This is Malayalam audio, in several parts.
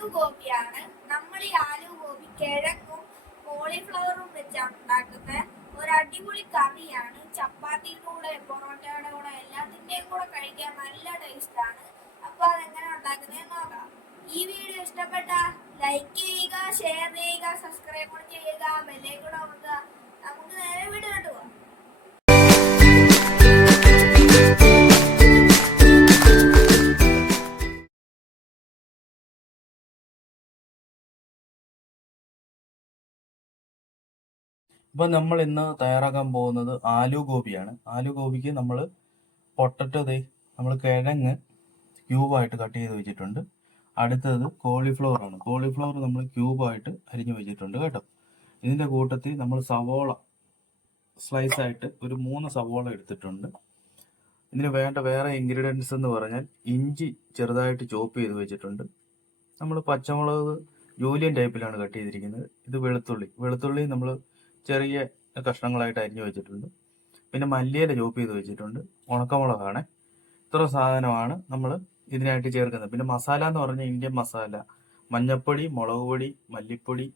ആലു ഗോപിയാണ്. നമ്മൾ ഈ ആലു ഗോപി കിഴങ്ങും കോളിഫ്ലവറും വെച്ചാണ് ഉണ്ടാക്കുന്നത്. ഒരു അടിപൊളി കറിയാണ്. ചപ്പാത്തിയുടെ കൂടെ പൊറോട്ടയുടെ കൂടെ എല്ലാത്തിന്റെയും കൂടെ കഴിക്കാൻ നല്ല ടേസ്റ്റ് ആണ്. അപ്പൊ അതെങ്ങനെ ഉണ്ടാക്കുന്നതെന്ന് നോക്കാം. ഈ വീഡിയോ ഇഷ്ടപ്പെട്ട ലൈക്ക് ചെയ്യുക ഷെയർ ചെയ്യുക സബ്സ്ക്രൈബ് കൂടെ ചെയ്യുക ബെല്ലേക്കൂടെ കൊടുക്കുക നമുക്ക് നേരെ വീഡിയോ കണ്ടു അപ്പോൾ നമ്മൾ ഇന്ന് തയ്യാറാക്കാൻ പോകുന്നത് ആലു ഗോപിയാണ് ആലു ഗോപിക്ക് നമ്മൾ പൊട്ടറ്റോ ദേ നമ്മൾ കിഴങ്ങ് ക്യൂബായിട്ട് കട്ട് ചെയ്ത് വെച്ചിട്ടുണ്ട്. അടുത്തത് കോളിഫ്ലവർ ആണ്. കോളിഫ്ലവർ നമ്മൾ ക്യൂബായിട്ട് അരിഞ്ഞു വെച്ചിട്ടുണ്ട് കേട്ടോ. ഇതിന്റെ കൂട്ടത്തിൽ നമ്മൾ സവോള സ്ലൈസ് ആയിട്ട് ഒരു മൂന്ന് സവോള എടുത്തിട്ടുണ്ട്. ഇതിന് വേണ്ട വേറെ ഇൻഗ്രീഡിയൻസ് എന്ന് പറഞ്ഞാൽ ഇഞ്ചി ചെറുതായിട്ട് ചോപ്പ് ചെയ്ത് വെച്ചിട്ടുണ്ട്. നമ്മൾ പച്ചമുളക് ജൂലിയൻ ടൈപ്പിലാണ് കട്ട് ചെയ്തിരിക്കുന്നത്. ഇത് വെളുത്തുള്ളി. വെളുത്തുള്ളി നമ്മൾ ചെറിയ കഷ്ണങ്ങളായിട്ട് അരിഞ്ഞു വെച്ചിട്ടുണ്ട്. പിന്നെ മല്ലിയില ചോപ്പ് ചെയ്ത് വെച്ചിട്ടുണ്ട്. ഉണക്കമുളകാണ്. ഇത്ര സാധനമാണ് നമ്മൾ ഇതിനായിട്ട് ചേർക്കുന്നത്. പിന്നെ മസാല എന്ന് പറഞ്ഞ ഇന്ത്യൻ മസാല. മഞ്ഞപ്പൊടി മുളക് പൊടി മല്ലിപ്പൊടി.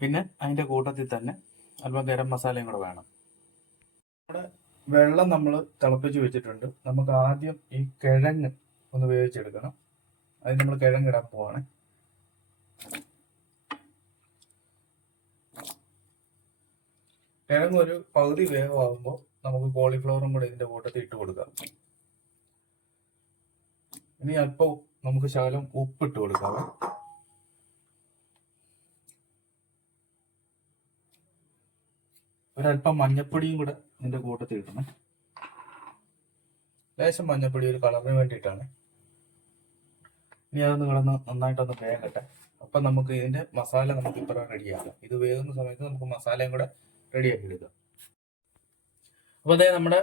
പിന്നെ അതിന്റെ കൂട്ടത്തിൽ തന്നെ അല്പം ഗരം മസാലയും കൂടെ വേണം. നമ്മുടെ വെള്ളം നമ്മൾ തിളപ്പിച്ച് വെച്ചിട്ടുണ്ട്. നമുക്ക് ആദ്യം ഈ കിഴങ്ങ് ഒന്ന് വേവിച്ചെടുക്കണം. അതിന് നമ്മൾ കിഴങ്ങിടാൻ പോവാണ്. കിഴങ്ങ് ഒരു പകുതി വേവാകുമ്പോൾ നമുക്ക് കോളിഫ്ലവറും കൂടെ ഇതിന്റെ കൂട്ടത്തിൽ ഇട്ട് കൊടുക്കാം. ഇനി അല്പം നമുക്ക് ശകലം ഉപ്പിട്ട് കൊടുക്കാം. ഒരല്പം മഞ്ഞപ്പൊടിയും കൂടെ ഇതിന്റെ കൂട്ടത്തിൽ ഇടണം. ലേശം മഞ്ഞപ്പൊടി ഒരു കളറിന് വേണ്ടിയിട്ടാണ്. ഇനി അതൊന്ന് കിടന്ന് നന്നായിട്ടൊന്ന് വേഗട്ടെ അപ്പം നമുക്ക് ഇതിന്റെ മസാല നമുക്ക് ഇപ്പുറം റെഡിയാക്കാം ഇത് വേകുന്ന സമയത്ത് നമുക്ക് മസാലയും കൂടെ റെഡിയാക്കി എടുക്കുക അപ്പൊ അതേ നമ്മുടെ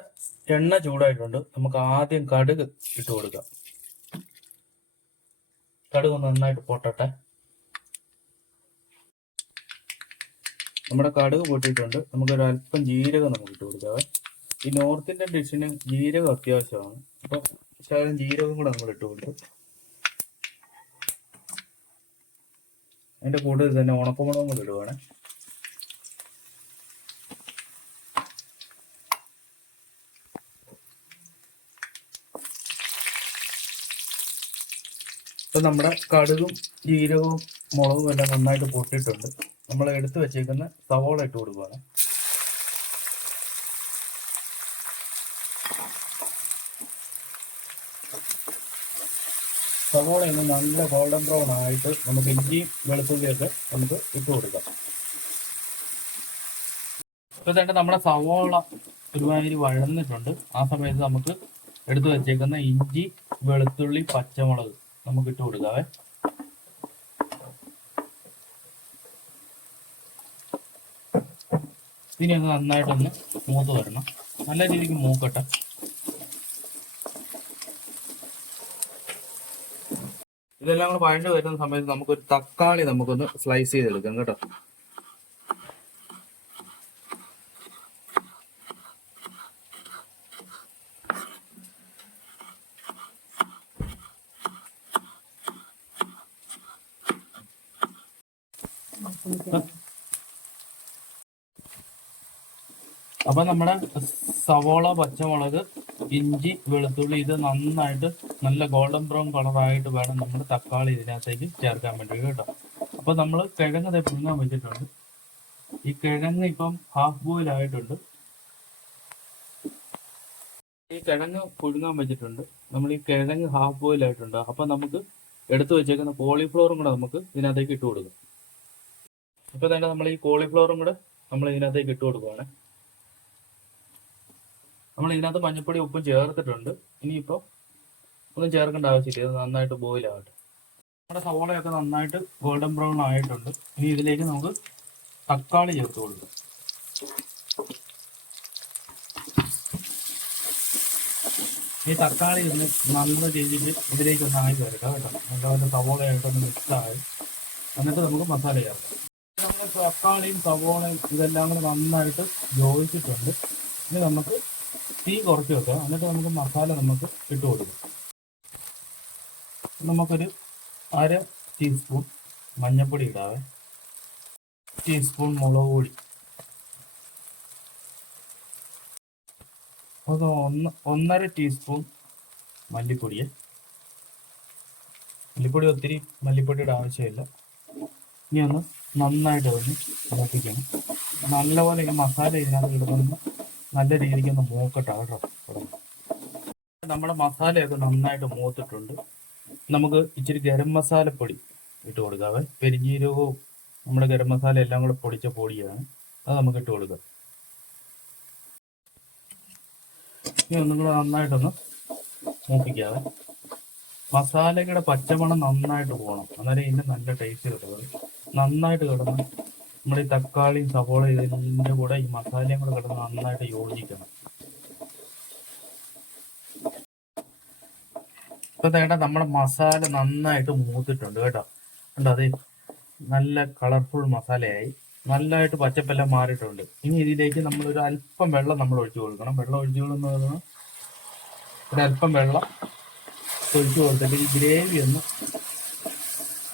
എണ്ണ ചൂടായിട്ടുണ്ട്. നമുക്ക് ആദ്യം കടുക് ഇട്ട് കൊടുക്കാം കടുക് നന്നായിട്ട് പൊട്ടട്ടെ. നമ്മുടെ കടുക് പൊട്ടിയിട്ടുണ്ട്. നമുക്കൊരു അല്പം ജീരകം നമുക്ക് ഇട്ട് കൊടുക്കാം. ഈ നോർത്ത് ഇന്ത്യൻ ഡിഷിന് ജീരകം അത്യാവശ്യമാണ്. അപ്പൊ ശകലം ജീരകം കൂടെ നമ്മൾ ഇട്ട് കൊടുക്കും അതിന്റെ കൂടുതൽ തന്നെ ഉണക്കമുളകും കൂടെ ഇടുവാണ്. ഇപ്പൊ നമ്മുടെ കടുകും ജീരകവും മുളകും എല്ലാം നന്നായിട്ട് പൊട്ടിയിട്ടുണ്ട്. നമ്മൾ എടുത്തു വെച്ചേക്കുന്ന സവോള ഇട്ട് കൊടുക്കുകയാണ് സവോള ഇന്ന് നല്ല ഗോൾഡൻ ബ്രൗൺ ആയിട്ട് നമുക്ക് ഇഞ്ചിയും വെളുത്തുള്ളിയൊക്കെ നമുക്ക് ഇട്ട് കൊടുക്കാം. ഇപ്പോൾ തന്നെ നമ്മുടെ സവോള ഒരുമാതിരി വഴന്നിട്ടുണ്ട്. ആ സമയത്ത് നമുക്ക് എടുത്തു വെച്ചേക്കുന്ന ഇഞ്ചി വെളുത്തുള്ളി പച്ചമുളക് നമുക്ക് ഇട്ട് കൊടുക്കാവേ. ഇനി ഒന്ന് നന്നായിട്ടൊന്ന് മൂത്ത് വരണം. നല്ല രീതിക്ക് മൂക്കട്ടെ. ഇതെല്ലാം കൂടെ വഴണ്ട് വരുന്ന സമയത്ത് നമുക്കൊരു തക്കാളി നമുക്കൊന്ന് സ്ലൈസ് ചെയ്തെടുക്കാം കേട്ടോ. അപ്പൊ നമ്മുടെ സവോള പച്ചമുളക് ഇഞ്ചി വെളുത്തുള്ളി ഇത് നന്നായിട്ട് നല്ല ഗോൾഡൻ ബ്രൗൺ കളറായിട്ട് വേണം നമ്മൾ തക്കാളി ഇതിനകത്തേക്ക് ചേർക്കാൻ വേണ്ടി കേട്ടോ. അപ്പൊ നമ്മൾ കിഴങ്ങ് പുഴുങ്ങാൻ വെച്ചിട്ടുണ്ട്. ഈ കിഴങ്ങ് ഇപ്പം ഹാഫ് ബോയിൽ ആയിട്ടുണ്ട്. ഈ കിഴങ്ങ് പുഴുങ്ങാൻ വെച്ചിട്ടുണ്ട്. നമ്മൾ ഈ കിഴങ്ങ് ഹാഫ് ബോയിൽ ആയിട്ടുണ്ട്. അപ്പൊ നമുക്ക് എടുത്തു വെച്ചേക്കുന്ന കോളിഫ്ലവറും കൂടെ നമുക്ക് ഇതിനകത്തേക്ക് ഇട്ട് കൊടുക്കാം. ഇപ്പൊ തന്നെ നമ്മൾ ഈ കോളിഫ്ലവറും കൂടെ നമ്മൾ ഇതിനകത്തേക്ക് ഇട്ട് കൊടുക്കുവാണ്. നമ്മൾ ഇതിനകത്ത് മഞ്ഞപ്പൊടി ഉപ്പും ചേർത്തിട്ടുണ്ട്. ഇനിയിപ്പോൾ ഒന്നും ചേർക്കേണ്ട ആവശ്യമില്ല. ഇത് നന്നായിട്ട് ബോയിൽ ആവട്ടെ. നമ്മുടെ സവോളയൊക്കെ നന്നായിട്ട് ഗോൾഡൻ ബ്രൗൺ ആയിട്ടുണ്ട്. ഇനി ഇതിലേക്ക് നമുക്ക് തക്കാളി ചേർത്ത് കൊടുക്കാം. ഈ തക്കാളി ഒന്ന് നല്ല രീതിയിൽ ഇതിലേക്ക് ഒന്ന് ആയി വരട്ടെ കേട്ടോ. നല്ലപോലെ സവോളയായിട്ടൊന്ന് മിക്സ് ആയി. എന്നിട്ട് നമുക്ക് മസാല ചേർക്കാം. തക്കാളിയും സവോളയും ഇതെല്ലാം കൂടെ നന്നായിട്ട് യോജിച്ചിട്ടുണ്ട്. ഇനി നമുക്ക് തീ കുറച്ച് വെക്കാം. എന്നിട്ട് നമുക്ക് മസാല നമുക്ക് ഇട്ട് കൊടുക്കാം. നമുക്കൊരു അര ടീസ്പൂൺ മഞ്ഞൾപ്പൊടി ഇടാവേ. ടീസ്പൂൺ മുളക് പൊടി. അത് ഒന്ന് ഒന്നര ടീസ്പൂൺ മല്ലിപ്പൊടി മല്ലിപ്പൊടി ഒത്തിരി മല്ലിപ്പൊടിയുടെ ആവശ്യമില്ല. ഇനി ഒന്ന് നന്നായിട്ട് ഒന്ന് തിളപ്പിക്കണം. നല്ലപോലെ ഈ മസാല ഇതിനകത്ത് കിടക്കുന്ന നല്ല രീതിക്ക് ഒന്ന് മൂക്കട്ടെ കേട്ടോ. നമ്മുടെ മസാലയൊക്കെ നന്നായിട്ട് മൂത്തിട്ടുണ്ട്. നമുക്ക് ഇച്ചിരി ഗരം മസാലപ്പൊടി ഇട്ട് കൊടുക്കാവേ പെരിഞ്ഞീരകവും നമ്മുടെ ഗരം മസാല എല്ലാം കൂടെ പൊടിച്ച പൊടിയാണ്. അത് നമുക്ക് ഇട്ട് കൊടുക്കാം. ഇനി ഒന്നും കൂടെ നന്നായിട്ടൊന്ന് മൂപ്പിക്കാവേ മസാലയുടെ പച്ചമണം നന്നായിട്ട് പോകണം അന്നേരം ഇതിന് നല്ല ടേസ്റ്റ് കിട്ടുന്നത് നന്നായിട്ട് കിടന്ന് നമ്മൾ ഈ തക്കാളിയും സവോള ഇതിന്റെ കൂടെ ഈ മസാലയും കൂടെ കിടന്ന് നന്നായിട്ട് യോജിക്കണം. ഇപ്പൊ തേട്ടാ നമ്മുടെ മസാല നന്നായിട്ട് മൂത്തിട്ടുണ്ട് കേട്ടോ. കണ്ടോ അതെ നല്ല കളർഫുൾ മസാലയായി. നല്ലതായിട്ട് പച്ചപ്പെല്ലാം മാറിയിട്ടുണ്ട്. ഇനി ഇതിലേക്ക് നമ്മൾ ഒരു അല്പം വെള്ളം നമ്മൾ ഒഴിച്ചു കൊടുക്കണം. വെള്ളം ഒഴിച്ചു കൊടുക്കുന്നത് ഒരു അല്പം വെള്ളം ഒഴിച്ചു കൊടുത്തിട്ട് ഈ ഗ്രേവി ഒന്ന്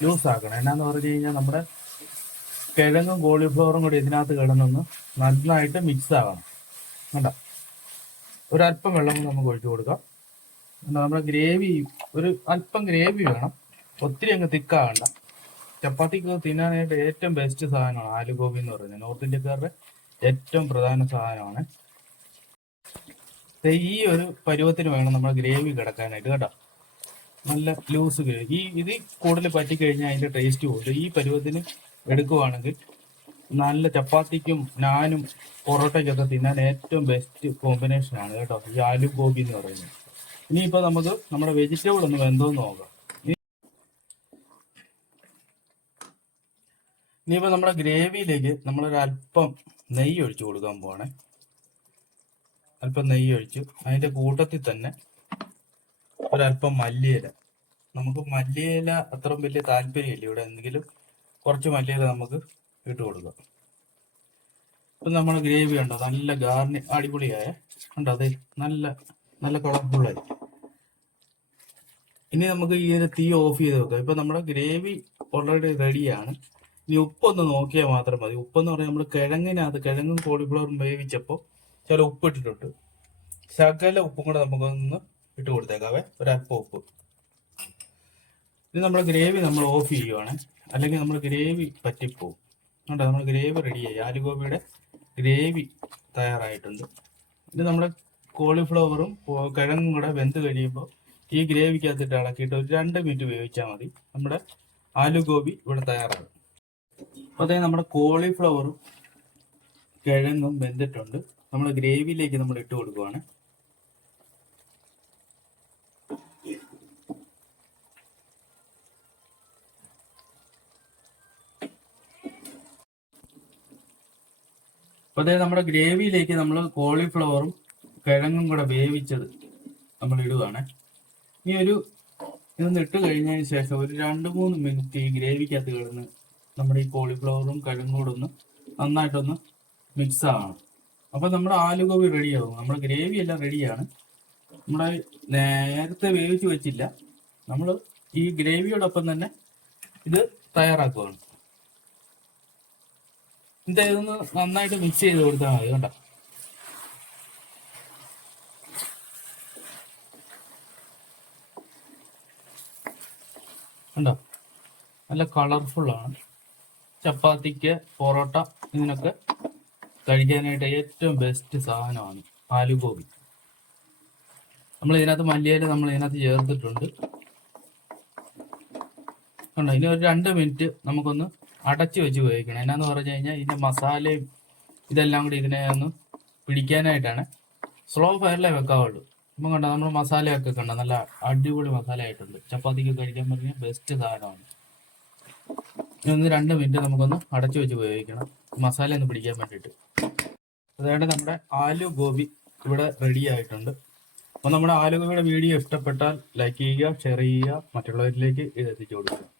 ലൂസ് ആക്കണം എന്നാന്ന് പറഞ്ഞു കഴിഞ്ഞാൽ നമ്മുടെ കിഴങ്ങും കോളിഫ്ലവറും കൂടി ഇതിനകത്ത് കിടന്നൊന്ന് നന്നായിട്ട് മിക്സ് ആകണം കണ്ട? ഒരല്പം വെള്ളം നമുക്ക് ഒഴിച്ചു കൊടുക്കാം. നമ്മുടെ ഗ്രേവി ഒരു അല്പം ഗ്രേവി വേണം. ഒത്തിരി അങ്ങ് തിക്കാകണ്ട ചപ്പാത്തിക്ക് തിന്നാനായിട്ട് ഏറ്റവും ബെസ്റ്റ് സാധനമാണ് ആലുഗോബി എന്ന് പറയുന്നത്. നോർത്ത് ഇന്ത്യക്കാരുടെ ഏറ്റവും പ്രധാന സാധനമാണ്. ഈ ഒരു പരുവത്തിന് വേണം നമ്മുടെ ഗ്രേവി കിടക്കാനായിട്ട്. കേട്ടോ നല്ല ലൂസ് ഈ ഇത് കൂടുതൽ പറ്റിക്കഴിഞ്ഞാൽ അതിന്റെ ടേസ്റ്റ് പോകും ഈ പരുവത്തിന് എടുക്കുവാണെങ്കിൽ നല്ല ചപ്പാത്തിക്കും നാനും പൊറോട്ടയ്ക്കൊക്കെ തിന്നാൻ ഏറ്റവും ബെസ്റ്റ് കോമ്പിനേഷൻ ആണ് കേട്ടോ. ഈ ആലു ഗോബി എന്ന് പറയുന്നത്. ഇനിയിപ്പോൾ നമുക്ക് നമ്മുടെ വെജിറ്റബിൾ ഒന്ന് വെന്തോന്ന് നോക്കാം. ഇനിയിപ്പോൾ ഇനിയിപ്പോ നമ്മുടെ ഗ്രേവിയിലേക്ക് നമ്മളൊരു അല്പം നെയ്യ് ഒഴിച്ചു കൊടുക്കാൻ പോവാണേ. അല്പം നെയ്യ് ഒഴിച്ചു അതിന്റെ കൂട്ടത്തിൽ തന്നെ ഒരല്പം മല്ലിയില. നമുക്ക് മല്ലിയില അത്ര വലിയ താല്പര്യമില്ല. ഇവിടെ എന്തെങ്കിലും കുറച്ച് മല്ലിയില നമുക്ക് ഇട്ട് കൊടുക്കാം. ഇപ്പം നമ്മൾ ഗ്രേവി ഉണ്ടോ നല്ല ഗാർണി അടിപൊളിയായ. ഉണ്ടോ അതെ നല്ല നല്ല കളർഫുള്ളായി ഇനി നമുക്ക് ഈ തീ ഓഫ് ചെയ്ത് വെക്കാം. ഇപ്പൊ നമ്മുടെ ഗ്രേവി ഓൾറെഡി റെഡിയാണ് ഇനി ഉപ്പൊന്ന് നോക്കിയാൽ മാത്രം മതി. ഉപ്പെന്ന് പറഞ്ഞാൽ നമ്മൾ കിഴങ്ങിനകത്ത് കിഴങ്ങും കോളിഫ്ലവറും വേവിച്ചപ്പോൾ ചില ഉപ്പ് ഇട്ടിട്ടുണ്ട്. ശകല ഉപ്പും കൂടെ നമുക്കൊന്ന് ഇട്ട് കൊടുത്തേക്കാവേ. ഒരല്പം ഉപ്പ്. ഇത് നമ്മുടെ ഗ്രേവി നമ്മൾ ഓഫ് ചെയ്യുവാണ്. അല്ലെങ്കിൽ നമ്മൾ ഗ്രേവി പറ്റിപ്പോവും. അതുകൊണ്ട് നമ്മൾ ഗ്രേവി റെഡിയായി ആലുഗോപിയുടെ ഗ്രേവി തയ്യാറായിട്ടുണ്ട്. ഇത് നമ്മുടെ കോളിഫ്ലവറും കിഴങ്ങും കൂടെ വെന്ത് കഴിയുമ്പോൾ ഈ ഗ്രേവിക്കകത്തിട്ട് ഇളക്കിയിട്ട് ഒരു രണ്ട് മിനിറ്റ് വേവിച്ചാൽ മതി. നമ്മുടെ ആലുഗോപി ഇവിടെ തയ്യാറാകും അപ്പോൾ അതായത് നമ്മുടെ കോളിഫ്ലവറും കിഴങ്ങും വെന്തിട്ടുണ്ട്. നമ്മൾ ഗ്രേവിയിലേക്ക് നമ്മൾ ഇട്ട് കൊടുക്കുവാണ്. അപ്പോൾ അതായത് നമ്മുടെ ഗ്രേവിയിലേക്ക് നമ്മൾ കോളിഫ്ലവറും കിഴങ്ങും കൂടെ വേവിച്ചത് നമ്മൾ ഇടുകയാണ് ഈ ഒരു ഇതൊന്ന് ഇട്ട് കഴിഞ്ഞതിന് ശേഷം ഒരു രണ്ട് മൂന്ന് മിനിറ്റ് ഈ ഗ്രേവിക്കകത്ത് കിടന്ന് നമ്മുടെ ഈ കോളിഫ്ലവറും കിഴങ്ങും കൂടെ ഒന്ന് നന്നായിട്ടൊന്ന് മിക്സ് ആവണം. അപ്പൊ നമ്മുടെ ആലുഗോബി റെഡിയാവും. നമ്മുടെ ഗ്രേവി എല്ലാം റെഡിയാണ്. നമ്മുടെ നേരത്തെ വേവിച്ച് വെച്ചില്ല. നമ്മൾ ഈ ഗ്രേവിയോടൊപ്പം തന്നെ ഇത് തയ്യാറാക്കുവാണ്. ഇത് ഇതൊന്ന് നന്നായിട്ട് മിക്സ് ചെയ്ത് കൊടുത്താൽ മതി കേട്ടോ. കണ്ടോ? നല്ല കളർഫുള്ളാണ് ചപ്പാത്തിക്ക് പൊറോട്ട ഇതിനൊക്കെ കഴിക്കാനായിട്ട് ഏറ്റവും ബെസ്റ്റ് സാധനമാണ് ആലുഗോബി നമ്മൾ ഇതിനകത്ത് മല്ലിയില നമ്മൾ ഇതിനകത്ത് ചേർത്തിട്ടുണ്ട്. കണ്ടോ? ഇനി ഒരു രണ്ട് മിനിറ്റ് നമുക്കൊന്ന് അടച്ചു വെച്ച് ഉപയോഗിക്കണം എന്നാന്ന് പറഞ്ഞു കഴിഞ്ഞാൽ ഇതിന്റെ മസാലയും ഇതെല്ലാം കൂടി ഇതിനെ ഒന്ന് പിടിക്കാനായിട്ടാണ്. സ്ലോ ഫയറിലേ വെക്കാവുള്ളൂ. ഇപ്പം കണ്ടോ നമ്മൾ മസാലയൊക്കെ കണ്ട നല്ല അടിപൊളി മസാല ആയിട്ടുണ്ട് ചപ്പാത്തിക്ക് കഴിക്കാൻ പറ്റിയ ബെസ്റ്റ് സാധനമാണ്. ഇനി ഒന്ന് രണ്ട് മിനിറ്റ് നമുക്കൊന്ന് അടച്ചു വെച്ച് ഉപയോഗിക്കണം മസാല ഒന്ന് പിടിക്കാൻ വേണ്ടിയിട്ട്. അതായത് നമ്മുടെ ആലു ഗോപി ഇവിടെ റെഡി ആയിട്ടുണ്ട്. അപ്പോൾ നമ്മുടെ ആലു ഗോപിയുടെ വീഡിയോ ഇഷ്ടപ്പെട്ടാൽ ലൈക്ക് ചെയ്യുക ഷെയർ ചെയ്യുക മറ്റുള്ളവരിലേക്ക് ഇത് എത്തിച്ചു കൊടുക്കുക.